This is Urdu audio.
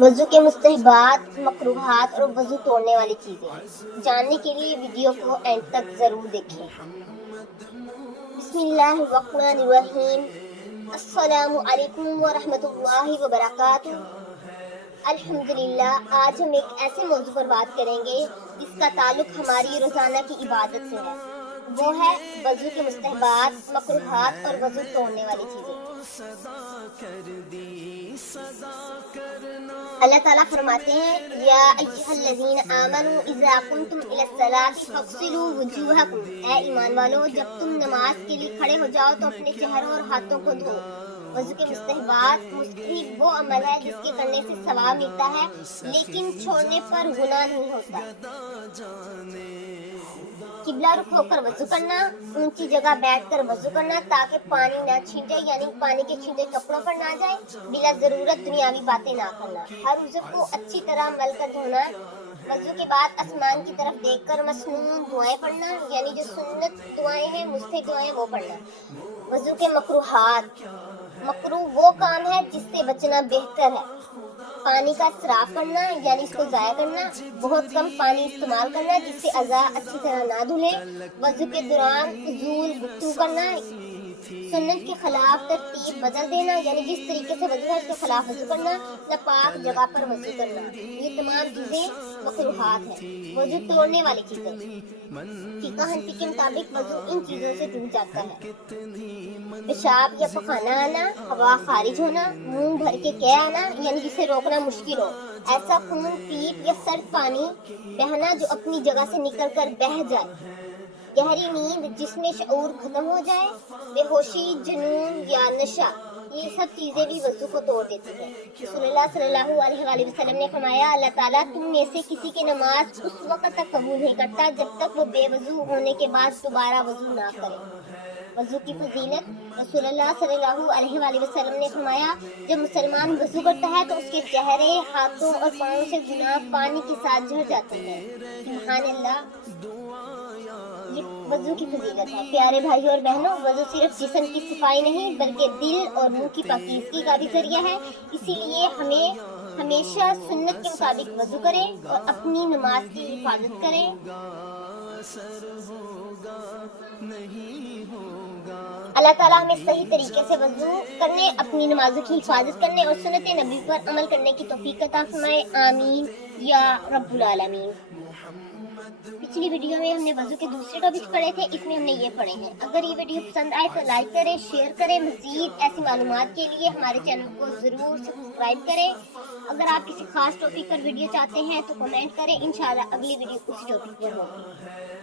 وضو کے مستحبات، مکروہات اور وضو توڑنے والی چیزیں جاننے کے لیے ویڈیو کو اینڈ تک ضرور دیکھیں۔ بسم اللہ الرحمن الرحیم۔ السلام علیکم ورحمۃ اللہ وبرکاتہ۔ الحمدللہ، آج ہم ایک ایسے موضوع پر بات کریں گے جس کا تعلق ہماری روزانہ کی عبادت سے ہے، وہ ہے وضو کے مستحبات، مکروہات اور وضو توڑنے والی چیزیں۔ اللہ تعالیٰ فرماتے ہیں، یا ایھا الذین آمنوا اذا قمتم الی الصلاۃ فاغسلوا وجوہکم، اے ایمان والو جب تم نماز کے لیے کھڑے ہو جاؤ تو اپنے چہروں اور ہاتھوں کو دھو۔ وضو کے مستحبات، مستحب وہ عمل ہے جس کے کرنے سے ثواب ملتا ہے لیکن چھوڑنے پر گناہ نہیں ہوتا۔ قبلہ رخ ہو کر وضو کرنا، اونچی جگہ بیٹھ کر وضو کرنا تاکہ پانی نہ چھینٹے، یعنی پانی کے چھینٹے کپڑوں پر نہ جائیں، بلا ضرورت دنیاوی باتیں نہ کرنا، ہر عضو کو اچھی طرح مل کر دھونا، وضو کے بعد آسمان کی طرف دیکھ کر مسنون دعائیں پڑھنا، یعنی جو سنت دعائیں ہیں، مستحب دعائیں وہ پڑھنا۔ وضو کے مکروہات، مکروہ وہ کام ہے جس سے بچنا بہتر ہے۔ پانی کا اسراف کرنا، یعنی اس کو ضائع کرنا، بہت کم پانی استعمال کرنا جس سے اعضاء اچھی طرح نہ دھلے، وضو کے دوران فضول گفتگو کرنا، سنت کے خلاف ترتیب بدل دینا، یعنی جس طریقے سے وضو ہے اس کے خلاف وضو کرنا، ناپاک جگہ پر وضو کرنا، یہ تمام چیزیں مکروہات ہیں۔ وضو توڑنے والی چیزیں، فقہ حنفی کے مطابق وضو ان چیزوں سے ٹوٹ جاتا ہے: پیشاب یا پخانہ آنا، ہوا خارج ہونا، منہ بھر کے قے آنا، یعنی جسے روکنا مشکل ہو، ایسا خون، پیپ یا سرد پانی بہنا جو اپنی جگہ سے نکل کر بہہ جائے، گہری نیند جس میں شعور ختم ہو جائے، بے ہوشی، جنون یا نشہ، یہ سب چیزیں بھی وضو کو توڑ دیتی ہیں۔ رسول اللہ صلی اللہ علیہ وآلہ وسلم نے فرمایا، اللہ تعالیٰ تم میں سے کسی کی نماز اس وقت تک قبول نہیں کرتا جب تک وہ بے وضو ہونے کے بعد دوبارہ وضو نہ کرے۔ وضو کی فضیلت، رسول اللہ صلی اللہ علیہ وآلہ وسلم نے فرمایا، جب مسلمان وضو کرتا ہے تو اس کے چہرے، ہاتھوں اور پاؤں سے گناہ پانی کے ساتھ جھڑ جاتے ہیں۔ سبحان اللہ، یہ وضو کی فضیلت ہے۔ پیارے بھائیوں اور بہنوں، وضو صرف جسم کی صفائی نہیں بلکہ دل اور روح کی پاکیزگی کا بھی ذریعہ ہے، اسی لیے ہمیں ہمیشہ سنت کے مطابق وضو کریں اور اپنی نماز کی حفاظت کریں۔ اللہ تعالیٰ ہمیں صحیح طریقے سے وضو کرنے، اپنی نمازوں کی حفاظت کرنے اور سنت نبی پر عمل کرنے کی توفیق عطا فرمائے، آمین یا رب العالمین۔ پچھلی ویڈیو میں ہم نے وضو کے دوسرے ٹاپکس پڑھے تھے، اس میں ہم نے یہ پڑھے ہیں۔ اگر یہ ویڈیو پسند آئے تو لائک کریں، شیئر کریں، مزید ایسی معلومات کے لیے ہمارے چینل کو ضرور سبسکرائب کریں۔ اگر آپ کسی خاص ٹاپک پر ویڈیو چاہتے ہیں تو کمنٹ کریں، انشاءاللہ اگلی ویڈیو اس ٹاپک پر ہوگی۔